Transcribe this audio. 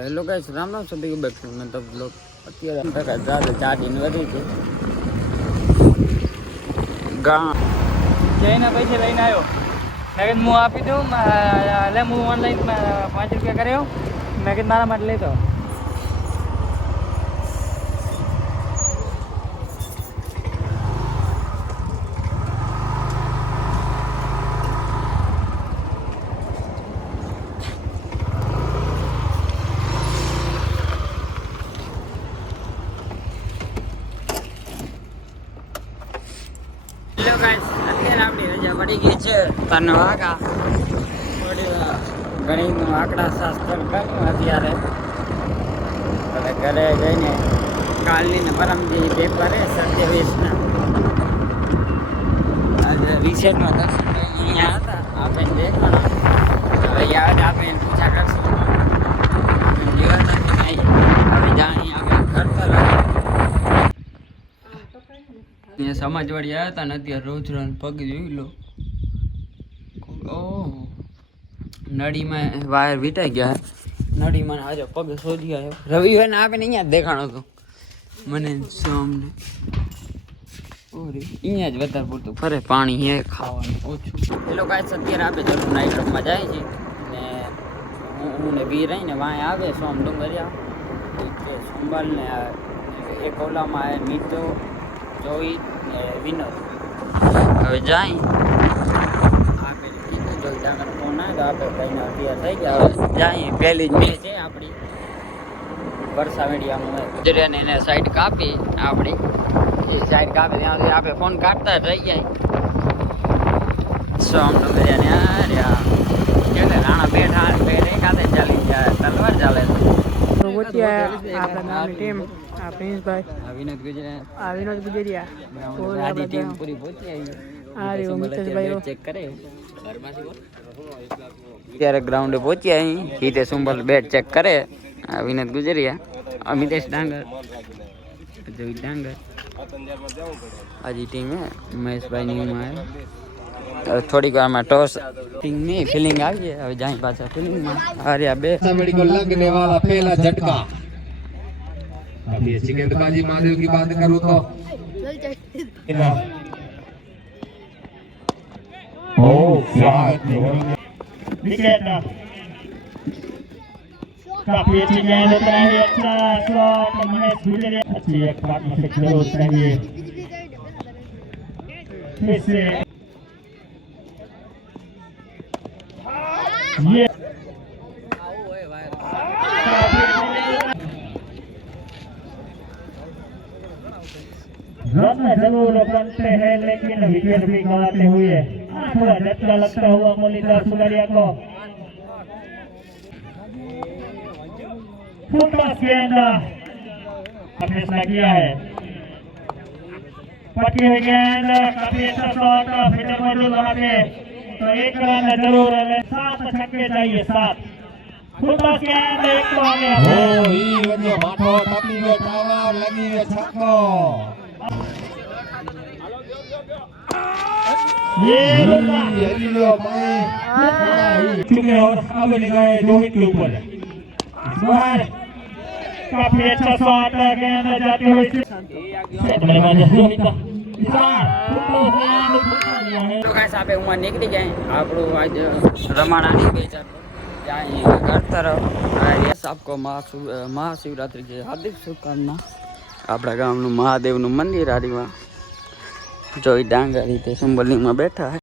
hello guys Ram Ram सभी को back to मतलब लोग અત્યારે ज़्यादा ચાર્જિંગ વધી છે ગા જઈને પૈસા લઈને આવ્યો મેં કીધું હું આપી દઉં એટલે હું ઓનલાઈન 5 રૂપિયા કર્યો મેં કીધું મારા માટે લેતો હેલો ગાઈસ અત્યારે આપણી રજા પડી ગઈ છે 3 વાગ્યા થોડી ગણિતનું આંકડા શાસ્ત્ર કર્યું અત્યારે એટલે ઘરે જઈને કાલની ને પરમજી પેપર છે 27ના આજે રિસેટમાં દર્શન અહીંયા હતા આપણે દેખાણા હવે યાદ આપણે પૂછા કરશું જીવન નથી હવે જાણી આપણે ઘર પર સમાજવાડી આવ્યા હતા ને અત્યારે રોજ પગ જોઈ લો ઓહ નળીમાં વાયર વીટાઈ ગયા નળીમાં આજે પગ શોધી આવ્યો રવિવારને આપીને અહીંયા જ દેખાણો હતો મને સોમને અહીંયા જ વધારે પૂરતું ફરે પાણી હે ખાવાનું ઓછું એ લોકો અત્યારે આપે જરૂર નાઇટ ક્લબમાં જાય છે ને હું ને બી રહીને વાંય આવે સોમ ડુંગરિયા સોમવાલ ને એક ઓલામાં આવે મિત્રો જોઈ વિનોદ હવે જાય આપે જોઈ ડાંગર ફોન આવે તો આપણે કઈને અત્યારે થઈ ગયા હવે જાય પહેલી જ મેચ છે આપણી વર્ષા મીડિયામાં ગુજરાને એને સાઈડ કાપી આપણી એ સાઈડ કાપી ત્યાં સુધી આપણે ફોન કાઢતા જ રહી જાય સોમ ડુંગરિયાને હાર્યા કે રાણા બેઠા એકાદે ચાલી જાય તલવાર ચાલે વિનોદ ગુજરિયા આજી ટીમ પૂરી પહોંચી આવી ચેક કરે ત્યારે ગ્રાઉન્ડે પહોંચ્યા અહીં હિતે સુંબલ બેટ ચેક કરે વિનોદ ગુજરિયા અમિતેશ ડાંગર જોઈ ડાંગર આજી ટીમ હે મહેશભાઈ ની માં થોડીક વારમાં ટોસ ટીમની ફિલિંગ આવી છે હવે જાય પાછા ફિલિંગમાં હાર્યા બે को लगने वाला पहला झटका अब ये गेंदबाजी महादेव की बात करूं तो विकेट काफी अच्छी गेंद उतराई अच्छा शॉट महेश गुजरिया अच्छी एक पार्टनरशिप जरूर चाहिए फिर से ये रन जरूर बनते हैं लेकिन विकेट भी गंवाते हुए थोड़ा झटका लगता हुआ मुरलीधर सुगरिया को फुटबॉल गेंद फैसला किया है पटी हुई गेंद काफी अच्छा शॉट फील्डर मौजूद वहां पे तो एक रन जरूर है 7 छक्के चाहिए 7 फुटबॉल गेंद एक तो आ गया ओ ई वजो माठो टपी गयो टावर लगी है छक्को ये हरिलो भाई चुके और अब लगाए रोहित के ऊपर बाहर काफी अच्छा शॉट गेंद जाती हुई बल्लेबाज रोहित આપે હું નીકળી જાય આપણું આજ રમાણાની બેચાર જાય ઘર તરફ યસ આપકો મહાશિવરાત્રિ की हार्दिक शुभकामना આપણા ગામનું મહાદેવનું મંદિર આરીમાં જોઈ ડાંગર રીતે સંબલિંગમાં બેઠા